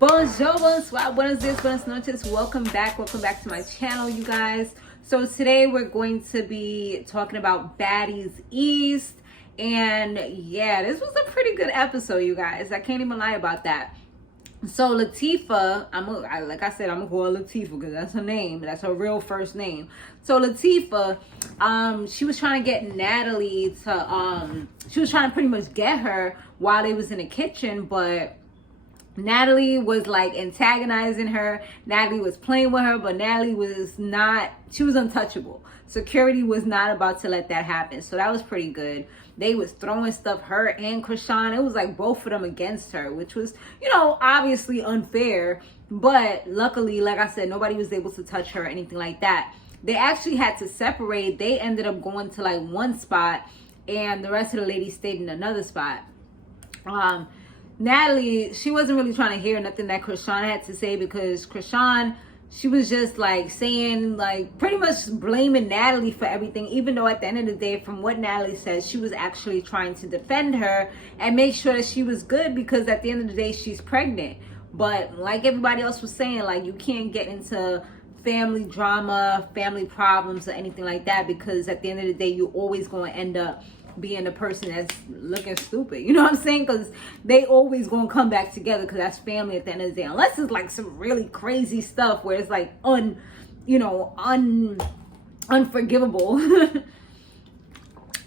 Bonjour, bonsoir, buenos dias, buenas noches. Welcome back to my channel, you guys. So today we're going to be talking about Baddies East. And yeah, this was a pretty good episode, you guys. I can't even lie about that. So Latifah, like I said, I'm gonna call her Latifah because that's her name. That's her real first name. So Latifah, she was trying to get Natalie to, she was trying to pretty much get her while they was in the kitchen, but Natalie was like antagonizing her. Natalie was playing with her, but Natalie was not, she was untouchable. Security was not about to let that happen. So that was pretty good. They was throwing stuff, her and Chrisean. It was like both of them against her, which was, you know, obviously unfair. But luckily, like I said, nobody was able to touch her or anything like that. They actually had to separate. They ended up going to like one spot and the rest of the ladies stayed in another spot. Natalie, she wasn't really trying to hear nothing that Chrisean had to say because Chrisean, she was just like saying, like pretty much blaming Natalie for everything, even though at the end of the day, from what Natalie says, she was actually trying to defend her and make sure that she was good because at the end of the day, she's pregnant. But like everybody else was saying, like you can't get into family drama, family problems or anything like that because at the end of the day, you're always going to end up being the person that's looking stupid, you know what I'm saying? Because they always gonna come back together because that's family at the end of the day, unless it's like some really crazy stuff where it's like unforgivable.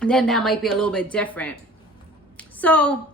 Then that might be a little bit different. So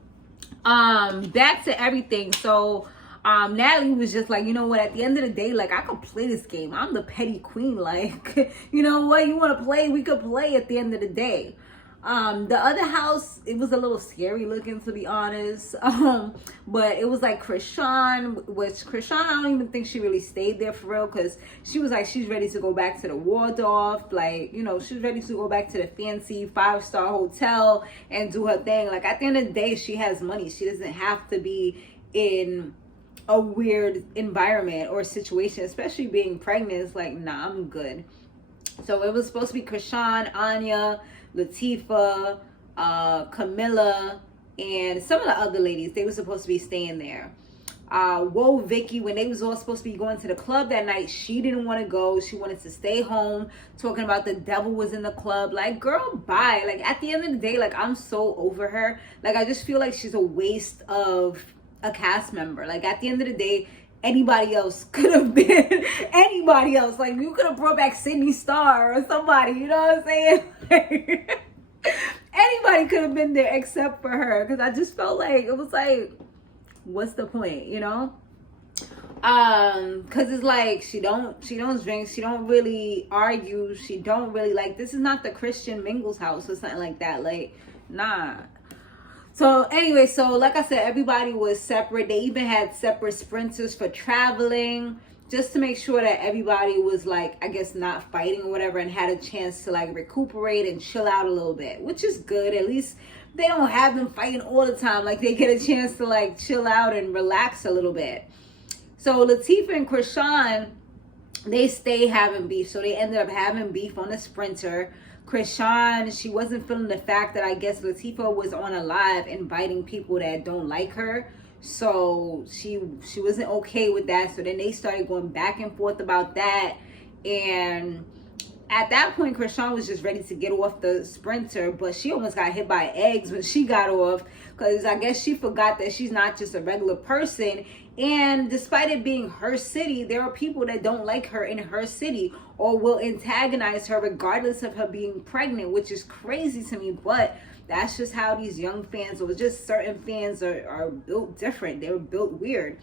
back to everything. So Natalie was just like, you know what, at the end of the day, like I could play this game. I'm the petty queen. Like, you know what, you want to play, we could play at the end of the day. The other house, it was a little scary looking, to be honest. But it was like Chrisean, I don't even think she really stayed there for real, because she was like, she's ready to go back to the Waldorf, like, you know, she's ready to go back to the fancy 5-star hotel and do her thing. Like at the end of the day, she has money. She doesn't have to be in a weird environment or situation, especially being pregnant. It's like, nah, I'm good. So it was supposed to be Chrisean, Anya, Latifah, Camilla, and some of the other ladies. They were supposed to be staying there. Whoa, Vicky, when they was all supposed to be going to the club that night, she didn't want to go. She wanted to stay home, talking about the devil was in the club. Like, girl, bye. Like, at the end of the day, like, I'm so over her. Like, I just feel like she's a waste of a cast member. Like, at the end of the day, anybody else could have been anybody else. Like you could have brought back Sydney Star or somebody, you know what I'm saying? Anybody could have been there except for her, because I just felt like it was like, what's the point, you know? Because it's like she don't drink, she don't really argue, she don't really, like, this is not the Christian Mingles house or something like that. Like, nah. So anyway, so like I said, everybody was separate. They even had separate sprinters for traveling, just to make sure that everybody was like, I guess, not fighting or whatever, and had a chance to like recuperate and chill out a little bit, which is good. At least they don't have them fighting all the time. Like they get a chance to like chill out and relax a little bit. So Latifah and Chrisean, they stay having beef. So they ended up having beef on the sprinter. Chrisean, she wasn't feeling the fact that I guess Latifah was on a live inviting people that don't like her. So she wasn't okay with that. So then they started going back and forth about that. And at that point, Chrisean was just ready to get off the sprinter, but she almost got hit by eggs when she got off, because I guess she forgot that she's not just a regular person. And despite it being her city, there are people that don't like her in her city or will antagonize her regardless of her being pregnant, which is crazy to me. But that's just how these young fans, or just certain fans, are built different. They were built weird.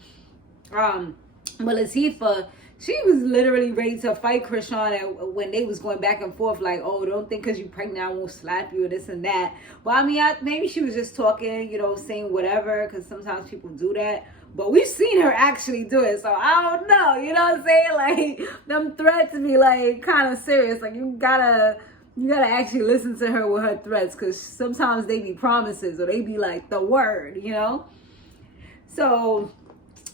But Latifah, she was literally ready to fight Chrisean when they was going back and forth, like, oh, don't think because you're pregnant I won't slap you or this and that. But I mean, maybe she was just talking, you know, saying whatever, because sometimes people do that. But we've seen her actually do it, so I don't know, you know what I'm saying? Like, them threats be like kind of serious. Like, you gotta actually listen to her with her threats, because sometimes they be promises or they be like the word, you know? So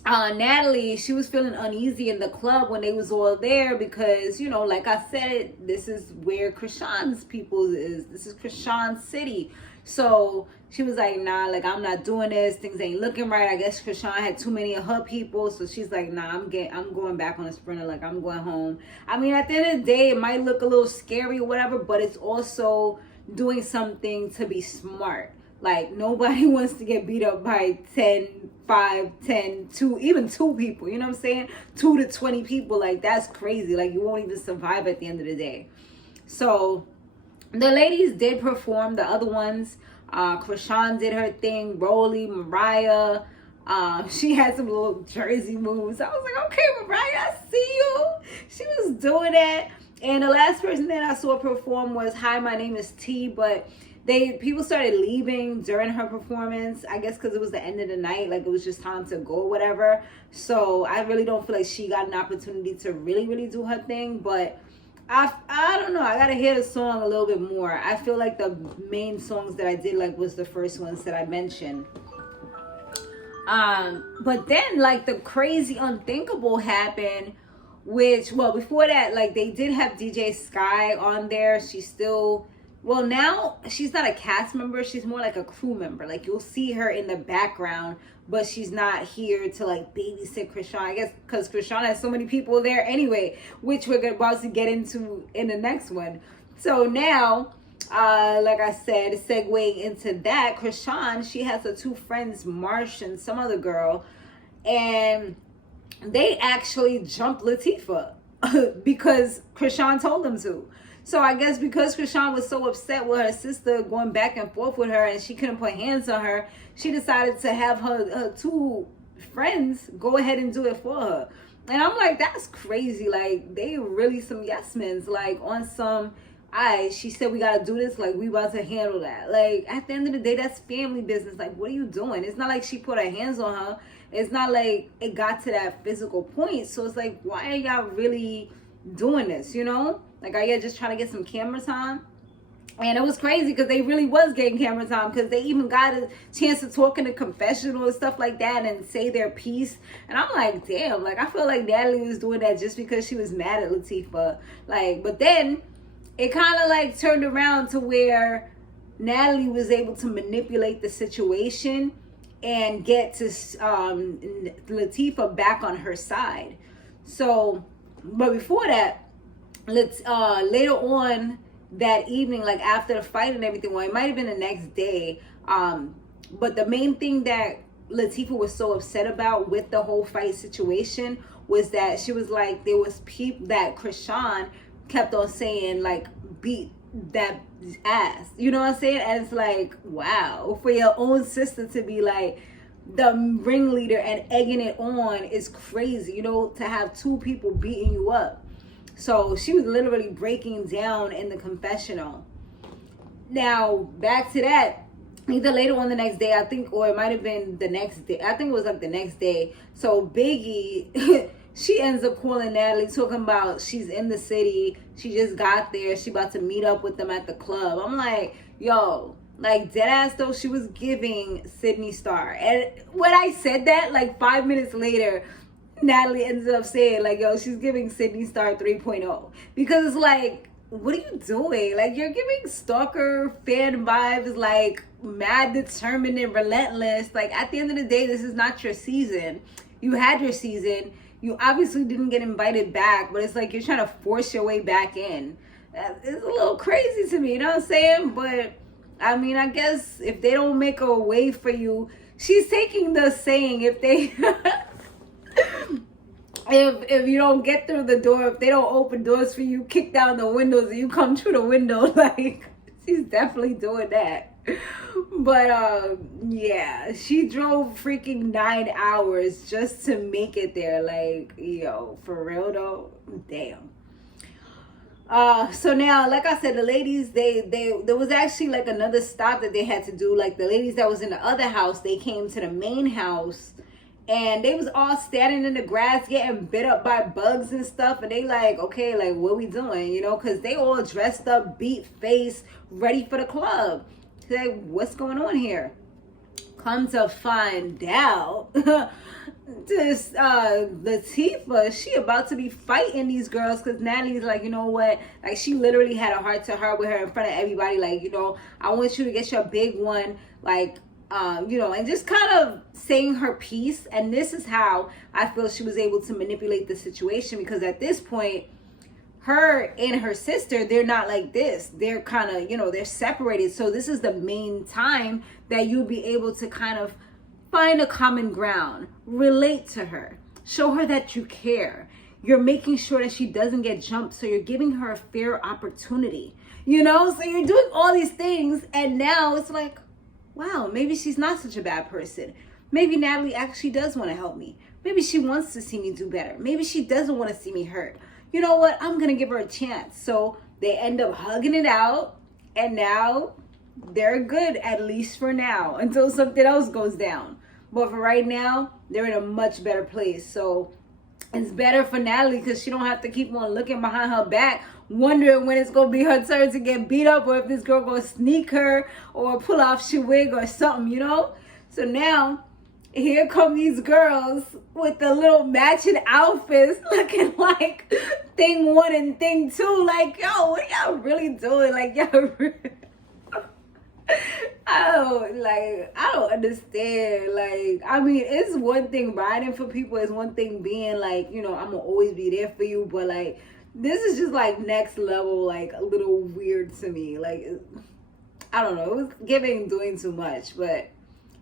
Natalie, she was feeling uneasy in the club when they was all there because, you know, like I said, this is where Chrisean's people is. This is Chrisean's city. So she was like, nah, like, I'm not doing this. Things ain't looking right. I guess Chrisean had too many of her people. So she's like, nah, I'm going back on a sprinter. Like, I'm going home. I mean, at the end of the day, it might look a little scary or whatever, but it's also doing something to be smart. Like, nobody wants to get beat up by 10, 5, 10, 2, even 2 people. You know what I'm saying? 2 to 20 people. Like, that's crazy. Like, you won't even survive at the end of the day. So the ladies did perform. The other ones, Chrisean did her thing. Rolly, Mariah, she had some little Jersey moves. I was like, okay, Mariah, I see you. She was doing that. And the last person that I saw perform was Hi, My Name is T. But people started leaving during her performance, I guess because it was the end of the night, like it was just time to go or whatever. So I really don't feel like she got an opportunity to really do her thing. But I don't know, I gotta hear the song a little bit more. I feel like the main songs that I did like was the first ones that I mentioned. But then like the crazy unthinkable happened, which, well, before that, like they did have DJ Sky on there. She's still, well, now she's not a cast member. She's more like a crew member. Like you'll see her in the background, but she's not here to like babysit Chrisean. I guess because Chrisean has so many people there anyway, which we're about to get into in the next one. So now, like I said, segueing into that, Chrisean, she has her 2 friends, Marsh and some other girl, and they actually jumped Latifah because Chrisean told them to. So I guess because Chrisean was so upset with her sister going back and forth with her and she couldn't put hands on her, she decided to have her 2 friends go ahead and do it for her. And I'm like, that's crazy. Like, they really some yes men's, like on some, she said we gotta do this, like we about to handle that. Like at the end of the day, that's family business. Like, what are you doing? It's not like she put her hands on her. It's not like it got to that physical point. So it's like, why are y'all really doing this, you know? Like, are you just trying to get some camera time? And it was crazy because they really was getting camera time, because they even got a chance to talk in the confessional and stuff like that and say their piece. And I'm like, damn, like I feel like Natalie was doing that just because she was mad at Latifah. Like, but then it kind of like turned around to where Natalie was able to manipulate the situation and get to Latifah back on her side. So, but before that, later on that evening, like after the fight and everything, well, it might have been the next day, but the main thing that Latifah was so upset about with the whole fight situation was that she was like, there was people that Chrisean kept on saying like, beat that ass, you know what I'm saying? And it's like, wow, for your own sister to be like the ringleader and egging it on is crazy, you know, to have 2 people beating you up. So she was literally breaking down in the confessional. Now, back to that, either later on the next day, I think, or it might have been the next day. I think it was like the next day. So Biggie, she ends up calling Natalie, talking about she's in the city. She just got there. She about to meet up with them at the club. I'm like, yo, like dead ass though, she was giving Sydney Star. And when I said that, like 5 minutes later, Natalie ends up saying like, yo, she's giving Sydney Star 3.0. Because it's like, what are you doing? Like, you're giving stalker fan vibes, like mad, determined, and relentless. Like, at the end of the day, this is not your season. You had your season. You obviously didn't get invited back, but it's like you're trying to force your way back in. It's a little crazy to me, you know what I'm saying? But I mean, I guess if they don't make a way for you, she's taking the saying, if they if you don't get through the door, if they don't open doors for you, kick down the windows and you come through the window. Like, she's definitely doing that. But yeah, she drove freaking 9 hours just to make it there. Like, yo, for real though, damn. So now, like I said, the ladies, there was actually like another stop that they had to do. Like the ladies that was in the other house, they came to the main house and they was all standing in the grass getting bit up by bugs and stuff. And they like, okay, like what we doing? You know, cause they all dressed up, beat face, ready for the club. Like, what's going on here? Come to find out, this Latifah, she about to be fighting these girls because Natalie's like, you know what? Like, she literally had a heart to heart with her in front of everybody. Like, you know, I want you to get your big one. Like, you know, and just kind of saying her piece. And this is how I feel she was able to manipulate the situation, because at this point, her and her sister, they're not like this. They're kind of, you know, they're separated. So this is the main time that you'll be able to kind of find a common ground, relate to her, show her that you care. You're making sure that she doesn't get jumped. So you're giving her a fair opportunity, you know? So you're doing all these things. And now it's like, wow, maybe she's not such a bad person. Maybe Natalie actually does want to help me. Maybe she wants to see me do better. Maybe she doesn't want to see me hurt. You know what? I'm going to give her a chance. So they end up hugging it out. And now they're good, at least for now, until something else goes down. But for right now, they're in a much better place. So it's better for Natalie because she don't have to keep on looking behind her back, wondering when it's going to be her turn to get beat up, or if this girl going to sneak her or pull off she wig or something, you know? So now, here come these girls with the little matching outfits looking like thing 1 and thing 2. Like, yo, what are y'all really doing? Like, y'all really... I don't understand. Like, I mean, it's one thing riding for people. It's one thing being like, you know, I'm gonna always be there for you. But like, this is just like next level, like a little weird to me. Like, I don't know. It was giving doing too much, but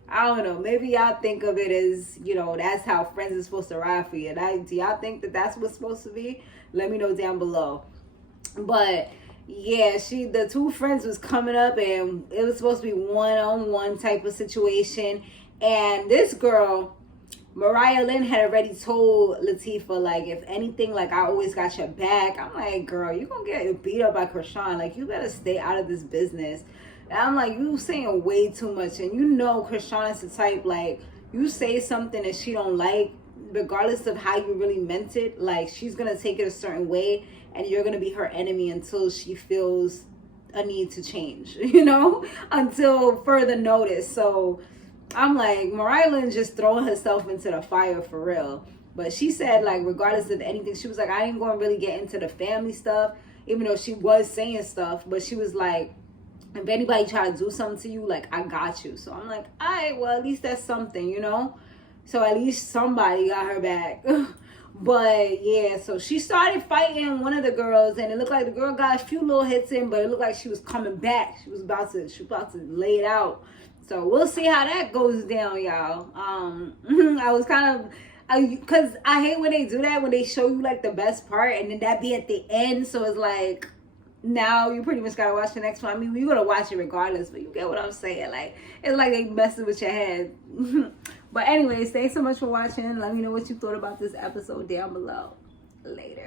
I don't know. Maybe y'all think of it as, you know, that's how friends is supposed to ride for you. Do y'all think that that's what's supposed to be? Let me know down below. But yeah, the 2 friends was coming up, and it was supposed to be one-on-one type of situation. And this girl, Mariah Lynn, had already told Latifah, like, if anything, like, I always got your back. I'm like, girl, you gonna get beat up by Chrisean. Like, you better stay out of this business. And I'm like, you saying way too much. And you know Chrisean is the type, like, you say something that she don't like, regardless of how you really meant it, like, she's gonna take it a certain way, and you're gonna be her enemy until she feels a need to change, you know, until further notice. So I'm like, Mariah Lynn just throwing herself into the fire for real. But she said, like, regardless of anything, she was like, I ain't gonna really get into the family stuff, even though she was saying stuff. But she was like, if anybody try to do something to you, like, I got you. So I'm like, all right, well, at least that's something, you know? So at least somebody got her back. But yeah, so she started fighting one of the girls, and it looked like the girl got a few little hits in, but it looked like she was coming back. She was about to lay it out. So we'll see how that goes down, y'all. I was kind of, because I hate when they do that, when they show you like the best part, and then that be at the end. So it's like, now you pretty much gotta watch the next one. I mean, you're gonna watch it regardless, but you get what I'm saying. Like, it's like they messing with your head. But anyways, thanks so much for watching. Let me know what you thought about this episode down below. Later.